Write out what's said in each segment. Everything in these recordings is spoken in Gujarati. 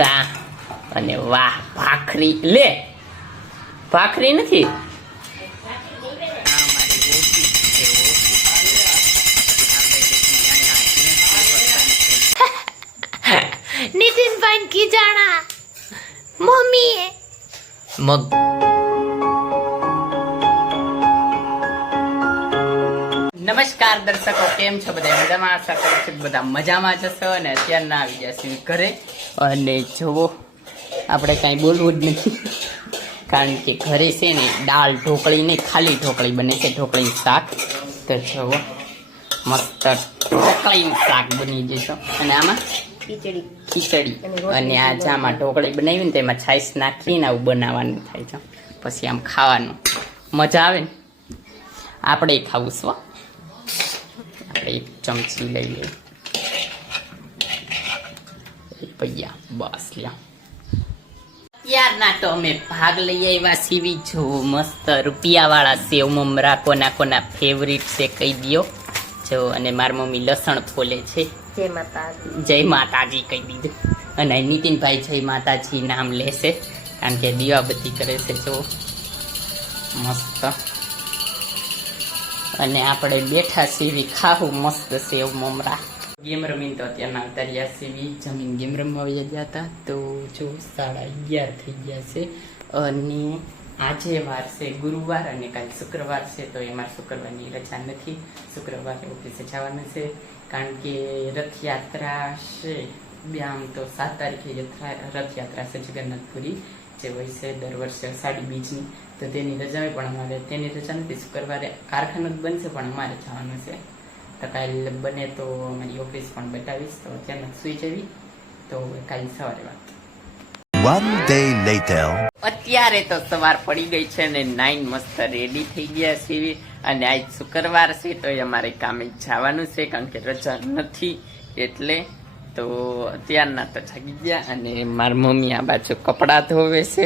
ચા અને વાહ ભાખરી લે ભાખરી નથી નીતિનભાઈ ખીજાણા મમ્મીએ મગ નમસ્કાર દર્શકો, કેમ છો બધા? મજામાં? આશા કરું છું બધા મજામાં જશો. અને અત્યારના આવી ગયા છીએ ઘરે. અને જુઓ, આપણે કાંઈ બોલવું જ નથી, કારણ કે ઘરે છે ને દાળ ઢોકળી નહીં, ખાલી ઢોકળી બને છે, ઢોકળીનું શાક. તો જુઓ, મસ્ત ઢોકળીનું શાક બની જશો. અને આમાં ખીચડી અને આ જામાં ઢોકળી બનાવી ને તેમાં છાશ નાખીને આવું બનાવવાનું થાય છે. પછી આમ ખાવાનું મજા આવે ને. આપણે ખાવું શું, આપણે એક ચમચી લઈ લઈએ. પૈયા બસ લ્યા. ત્યારના તો અમે ભાગ લઈ આવ્યા સીવી. જો મસ્ત રૂપિયાવાળા સેવ મમરા કોના કોના ફેવરિટ છે કહી દો. જો અને મારી મમ્મી લસણ ફોલે છે. જય માતાજી કહી દીધું. અને નીતિનભાઈ જય માતાજી નામ લેશે, કારણ કે દીવાબત્તી કરે છે. જો મસ્ત. અને આપણે બેઠા સીવી ખાવું મસ્ત સેવ મમરા. ગેમ રમીને તો અત્યારના ઉતાર્યા સીવી જમીન ગેમ રમવા ગયા હતા. તો જો 11:30 થઈ ગયા છે. અને આજે વાર છે ગુરુવાર અને કાલે શુક્રવાર છે. તો એમાં શુક્રવારની રજા નથી, શુક્રવારે ઓફિસે જવાનું છે, કારણ કે રથયાત્રા છે. આમ તો 7 તારીખે રથયાત્રા છે જગન્નાથપુરી, જે હોય છે દર વર્ષે અષાઢી બીજની. તો તેની રજા પણ અમારે તેની રજા નથી. શુક્રવારે કારખાનું જ બનશે, પણ અમારે જવાનું છે. તો કાલે બને તો અમારી ઓફિસ પણ બતાવીશ. તો અત્યારના સુઈ જવી, તો કાલે સવારે વાત. One day later. અત્યારે તો સવાર પડી ગઈ છે ને 9 મસ્ત રેડી થઈ ગયા છીએ. અને આજ શુક્રવાર છે તો અમારે કામે જવાનું છે, કારણ કે રજા નથી એટલે. તો અત્યારના તો જાગી ગયા. અને મારી મમ્મી આ બાજુ કપડાં ધોવે છે.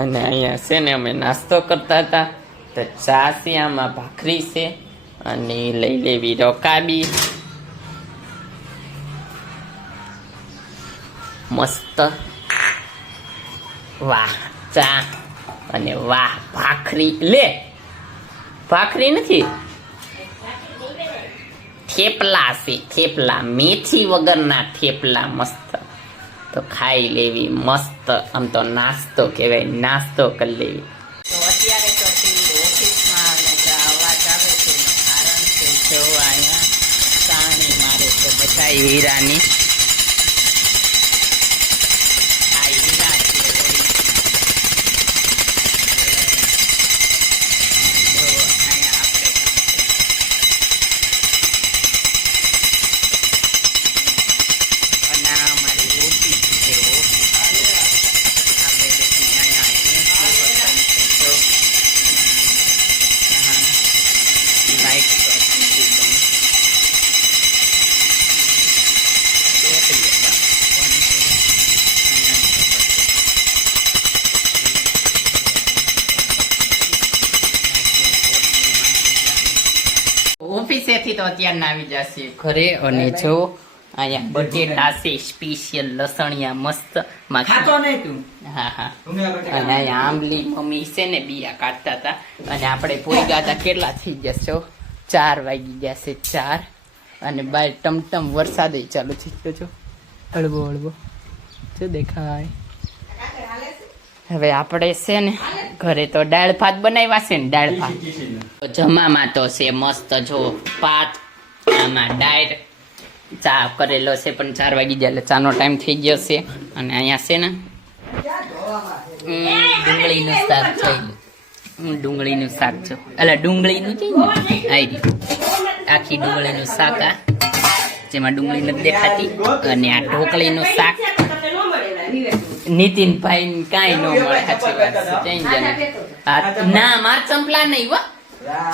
અને અહીંયા છે ને અમે નાસ્તો કરતા હતા. તો ચા છે, આમાં ભાખરી છે, અને લઈ લેવી રોકાબી મસ્ત. વાહ ચા અને વાહ ભાખરી લે ભાખરી નથી, થેપલા છે, થેપલા મેથી વગરના થેપલા મસ્ત. તો ખાઈ લેવી મસ્ત. આમ તો નાસ્તો કહેવાય, નાસ્તો કરી લેવી. તો અત્યારે તો ઓફિસમાં અવાજ આવે છે, એનું કારણ છે જો અહીંયા સાણી મારે છે બધા હીરાની. આ હીરા છે. ઓફિસેથી તો અત્યારના આવી જશે ઘરે. અને જો અહીંયા બટેટા છે સ્પેશિયલ લસણિયા મસ્ત. ખાતો નહીં તું? હા હા. અને અહીંયા આંબલી મમ્મી છે ને બિયા કાઢતા હતા. અને આપણે પોઈ ગયા હતા. કેટલા થઈ ગયા છો? 4 વાગી ગયા છે, 4. અને બહાર ટમટમ વરસાદ ચાલુ થઈ ગયો. છો હળવો હળવો જો દેખાય. હવે આપણે છે ને ઘરે તો દાળ ભાત બનાવ્યા છે ને, દાળ ભાત. જમામાં તો છે મસ્ત. જો ભાત, આમાં દાળ, ચા કરેલો છે, પણ 4 વાગી ગયા એટલે ચાનો ટાઈમ થઈ ગયો છે. અને અહીંયા છે ને ડુંગળીનું શાક છે. ડુંગળીનું શાક છે, એટલે ડુંગળીનું છે ને આવી આખી ડુંગળીનું શાક, આ જેમાં ડુંગળી નથી દેખાતી. અને આ ઢોકળીનું શાક. નીતિનભાઈ કાંઈ ન મળે, સાચી વાત. ના માર ચંપલા નહીં હો.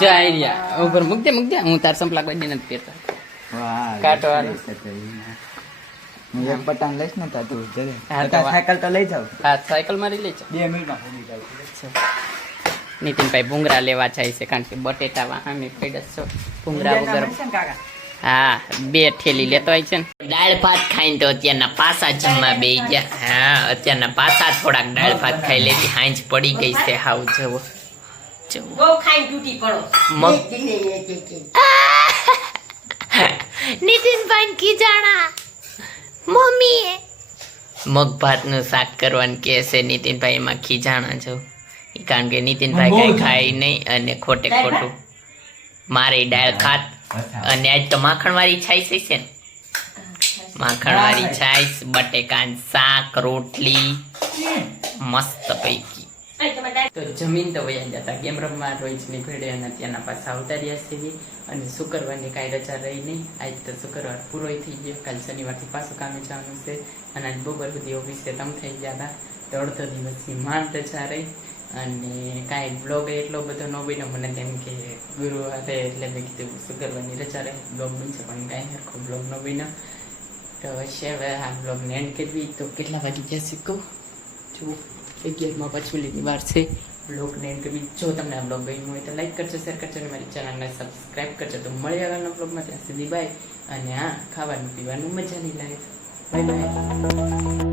જાય ઉપર મૂકજે મૂકજે. હું તાર ચંપલા કોઈ દી નથી પહેરતો. કાઢવાનું પટાન લઈશ ને તું સાયકલ તો લઈ જાવ. હા સાયકલ મારી લઈ જાવ. 2 મિનિટમાં. નીતિનભાઈ ભૂંગરા લેવા જાય છે, કારણ કે બટેટા વાહને પડ્યા છો. ભૂંગરા વગર હા 2 થેલી લેતો હોય છે ને. દાળ ભાત ખાઈને તો અત્યારના પાસા જમવા બેસી ગયા. હા અત્યારના પાસા થોડાક દાળ ભાત ખાઈ લેતી હાંજ પડી ગઈ છે હાવ જવો નીતિનભાઈ ખીજાણા મમ્મીએ મગ ભાતનું શાક કરવાનું કે છે નીતિનભાઈ એમાં ખીજાણા છો કારણ કે નીતિનભાઈ કઈ ખાય નહીં અને ખોટે ખોટું મારી દાળ ભાત અને આજ તો માખણવાળી છાશ છે ને માખણવાળી છાશ બટેકાનું શાક રોટલી મસ્ત પૈકી તો જમીન તો વયા જતા ગેમ રમવા રોજની ઘડે અને ત્યાંના પાછા આવતા રહ્યા છીએ અને શુક્રવારની કાંઈ રજા રહી નહીં. આજ તો શુક્રવાર પૂરો થઈ ગયો. કાલ શનિવારથી પાછું કામે જવાનું છે અને આજ બપોર સુધી ઓફિસે તમ થઈ ગયા હતા તો અડધો દિવસની માંડ રજા રહી અને કાંઈ બ્લોગ એટલો બધો ન બન્યો મને તેમ કે ગુરુવારે એટલે મેં કીધું શુક્રવારની રજા રહી બ્લોગ બનશે પણ કાંઈ સરખો બ્લોગ ન બન્યો. તો હવે આ બ્લોગને એન્ડ કરવી તો કેટલા વાગી જશે કહું જુઓ 11:05 મિનિટની વાર છે. બ્લોગને એન્ડ કરવી. જો તમને આ બ્લોગ ગમ્યો હોય તો લાઈક કરજો શેર કરજો અને મારી ચેનલને સબસ્ક્રાઈબ કરજો. તો મળી આગળનો બ્લોગમાં ત્યાં સુધી બાય અને હા ખાવાનું પીવાનું મજાની લાગે. Bye bye.